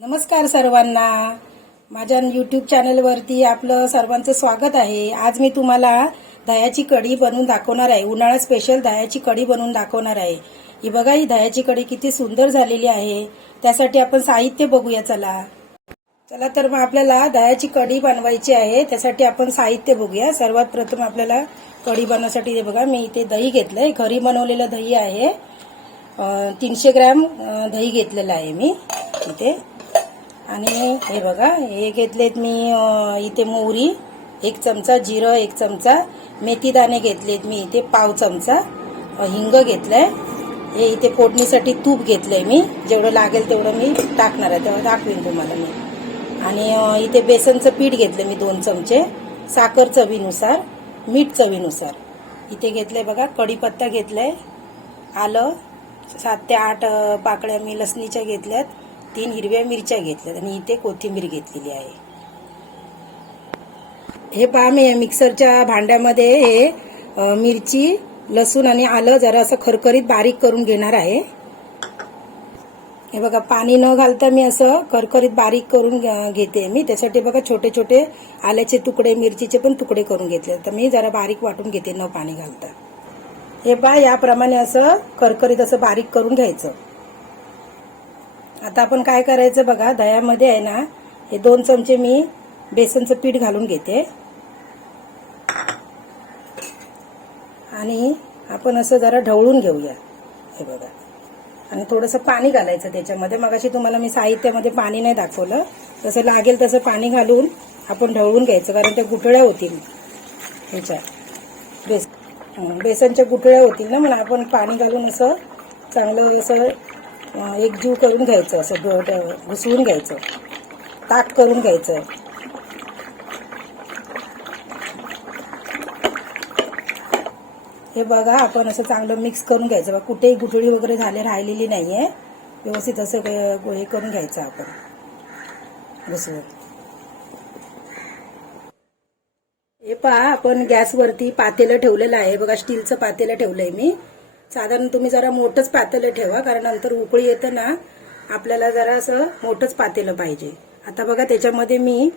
नमस्कार सर्वांना. माझ्या यूट्यूब चॅनलवरती आपलं सर्वांचं स्वागत आहे. आज मी तुम्हाला दह्याची कढी बनवून दाखवणार आहे. उन्हाळा स्पेशल दह्याची कढी बनवून दाखवणार आहे. ही बघा ही दह्याची कढी किती सुंदर झालेली आहे. त्यासाठी आपण साहित्य बघूया चला. चला तर मग आपल्याला दह्याची कढी बनवायची आहे. त्यासाठी आपण साहित्य बघूया. सर्वात प्रथम आपल्याला कढी बनवण्यासाठी ते बघा मी इथे दही घेतलंय. घरी बनवलेलं दही आहे. तीनशे ग्रॅम दही घेतलेलं आहे मी इथे. आणि हे बघा हे घेतलेत मी इथे मोहरी. एक चमचा जिरं एक चमचा मेथी दाणे घेतलेत मी इथे पाव चमचा. हिंग घेतलंय. हे इथे फोडणीसाठी तूप घेतलंय मी. जेवढं लागेल तेवढं मी टाकणार आहे तेव्हा दाखवीन तुम्हाला मी. आणि इथे बेसनचं पीठ घेतलं मी दोन चमचे साखर चवीनुसार मीठ चवीनुसार. इथे घेतलंय बघा कढीपत्ता घेतलाय आलं सात ते आठ पाकळ्या मी लसणीच्या घेतल्यात. तीन हिरव्या मिरच्या घेतल्यात आणि इथे कोथिंबीर घेतलेली आहे. हे पहा मी मिक्सरच्या भांड्यामध्ये हे मिरची लसूण आणि आलं जरा असं खरखरीत बारीक करून घेणार आहे. हे बघा पाणी न घालता मी असं खरखरीत बारीक करून घेते मी. त्यासाठी बघा छोटे छोटे आल्याचे तुकडे मिरचीचे पण तुकडे करून घेतले. तर मी जरा बारीक वाटून घेते न पाणी घालता. हे पहा याप्रमाणे असं करकरीत असं बारीक करून घ्यायचं. आता आपण काय करायचं बघा दह्यामध्ये आहे ना हे दोन चमचे मी बेसनचं पीठ घालून घेते. आणि आपण असं जरा ढवळून घेऊया. हे बघा. आणि थोडंसं पाणी घालायचं त्याच्यामध्ये. मगाशी तुम्हाला मी साहित्यामध्ये पाणी नाही दाखवलं. तसं लागेल तसं पाणी घालून आपण ढवळून घ्यायचं कारण त्या गुठळ्या होतील. ह्याच्या बेस बेसनच्या गुठळ्या होतील ना म्हणून आपण पाणी घालून असं चांगलं असं एकजीव करून घ्यायचं असं घ- घुसवून घ्यायचं. ताक करून घ्यायचं. हे बघा आपण असं चांगलं मिक्स करून घ्यायचं. बघा कुठेही गुठळी वगैरे झाले राहिलेली नाही आहे व्यवस्थित असं हे करून घ्यायचं आपण. घुसवून. हे पहा आपण गॅसवरती पातेलं ठेवलेलं आहे. बघा स्टीलचं पातेलं ठेवलंय मी. साधारण तुम्ही जरा मोठंच पातेलं ठेवा कारण नंतर उकळी येतं ना आपल्याला जरा असं मोठंच पातेलं पाहिजे. आता बघा त्याच्यामध्ये मी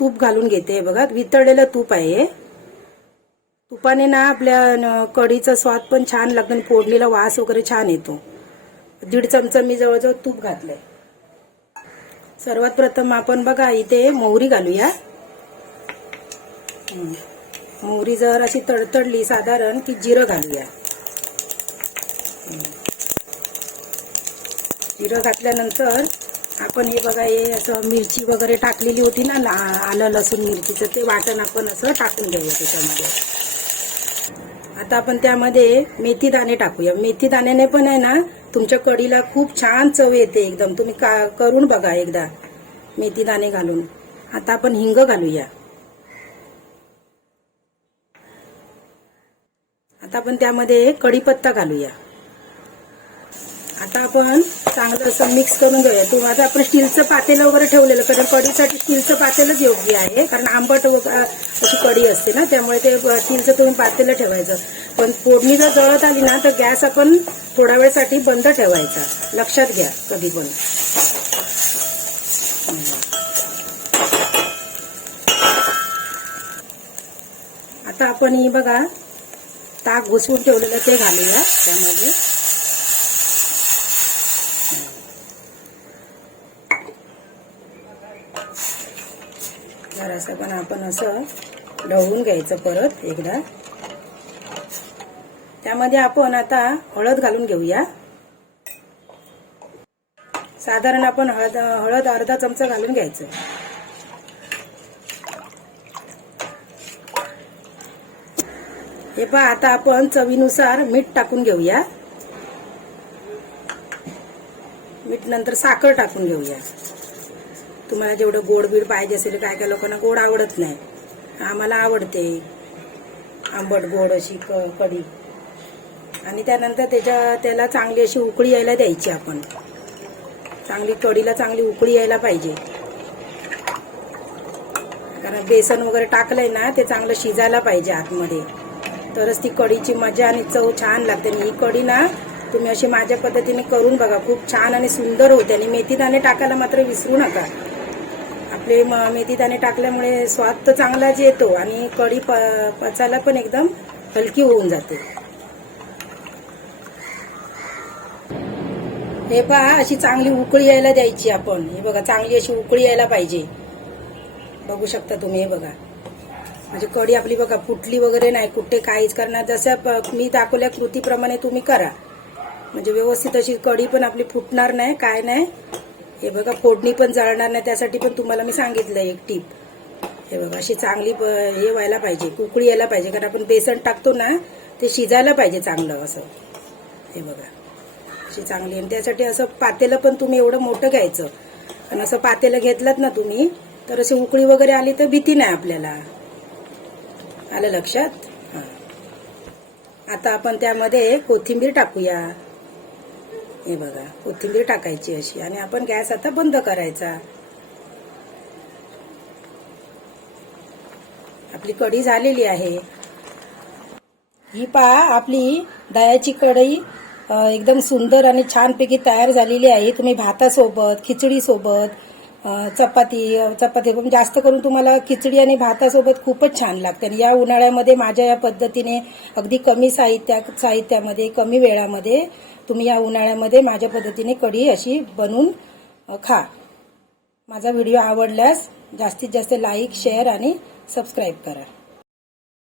तूप घालून घेते. बघा वितळलेलं तूप आहे तुपाने ना आपल्या न- कढीचा स्वाद पण छान लागतो आणि फोडणीला वास वगैरे छान येतो. दीड चमचा मी जवळजवळ तूप घातलंय. सर्वात प्रथम आपण बघा इथे मोहरी घालूया. मोहरी जर अशी तडतडली साधारण की जिरं घालूया. जिरं घातल्यानंतर आपण हे बघा हे असं मिरची वगैरे टाकलेली होती ना आलं लसूण मिरचीचं ते वाटण आपण असं टाकून घेऊया त्याच्यामध्ये. आता आपण त्यामध्ये मेथी दाणे टाकूया. मेथी दाण्याने पण आहे ना तुमच्या कढीला खूप छान चव येते एकदम. तुम्ही का करून बघा एकदा मेथी दाणे घालून. आता आपण हिंग घालूया. आता आपण त्यामध्ये कढीपत्ता घालूया. आता आपण चांगलं असं मिक्स करून घेऊया. तू आता आपण स्टीलचं पातेलं वगैरे ठेवलेलं कारण कढीसाठी स्टीलचं पातेलंच योग्य आहे कारण आंबट अशी कढी असते ना त्यामुळे ते स्टीलचं तुम्ही पातेलं ठेवायचं. पण फोडणी जर जळत आली ना तर गॅस आपण थोड्या वेळसाठी बंद ठेवायचा. लक्षात घ्या कधी पण. आता आपण बघा ताक घुसवून ठेवलेलं ते घालूया त्यामध्ये. जरासं पण आपण असं ढवळून घ्यायचं परत एकदा. त्यामध्ये आपण आता हळद घालून घेऊया. साधारण आपण हळद हळद अर्धा चमचा घालून घ्यायचं. हे पहा आता आपण चवीनुसार मीठ टाकून घेऊया. मीठ नंतर साखर टाकून घेऊया. तुम्हाला जेवढं गोड बीड पाहिजे असेल काय काय लोकांना गोड आवडत नाही. आम्हाला आवडते आंबट गोड अशी क कढी. आणि त्यानंतर त्याच्या त्याला चांगली अशी उकळी यायला द्यायची आपण. चांगली कढीला चांगली उकळी यायला पाहिजे. कारण बेसन वगैरे टाकलंय ना ते चांगलं शिजायला पाहिजे आतमध्ये. तरच ती कढीची मजा आणि चव छान लागते. आणि ही कढी ना तुम्ही अशी माझ्या पद्धतीने करून बघा. खूप छान आणि सुंदर होते. आणि मेथीदाणे टाकायला मात्र विसरू नका. आपले मेथी दाणे टाकल्यामुळे स्वाद तर चांगलाच येतो आणि कढी प- पचायला पण एकदम हलकी होऊन जाते. हे पहा अशी चांगली उकळी यायला द्यायची आपण. हे बघा चांगली अशी उकळी यायला पाहिजे. बघू शकता तुम्ही हे बघा. म्हणजे कढी आपली बघा फुटली वगैरे नाही कुठे काहीच करणार. जसं प- मी दाखवल्या कृतीप्रमाणे तुम्ही करा. म्हणजे व्यवस्थित अशी कढी पण आपली फुटणार नाही काय नाही. हे बघा फोडणी पण जळणार नाही त्यासाठी पण तुम्हाला मी सांगितलं एक टीप. हे बघा अशी चांगली प- हे व्हायला पाहिजे कुकळी यायला पाहिजे कारण आपण बेसन टाकतो ना ते शिजायला पाहिजे चांगलं असं. हे बघा अशी चांगली आणि त्यासाठी असं पातेलं पण तुम्ही एवढं मोठं घ्यायचं. आणि असं पातेलं घेतलं ना तुम्ही तर अशी उकळी वगैरे आली तर भीती नाही आपल्याला. आलं लक्षात? हा. आता आपण त्यामध्ये कोथिंबीर टाकूया. हे बघा कोथिंबीर टाकायची अशी आणि आपण गॅस आता बंद करायचा. आपली कढी झालेली आहे. ही पहा आपली दह्याची कढई एकदम सुंदर आणि छानपैकी तयार झालेली आहे. तुम्ही भातासोबत खिचडीसोबत चपाती चपाती पण जास्त करून तुम्हाला खिचडी आणि भातासोबत खूपच छान लागते. आणि या उन्हाळ्यामध्ये माझ्या या पद्धतीने अगदी कमी साहित्या साहित्यामध्ये कमी वेळामध्ये तुम्ही या उन्हाळ्यामध्ये माझ्या पद्धतीने कढी अशी बनवून खा. माझा व्हिडिओ आवडल्यास जास्तीत जास्त लाईक शेअर आणि सबस्क्राईब करा.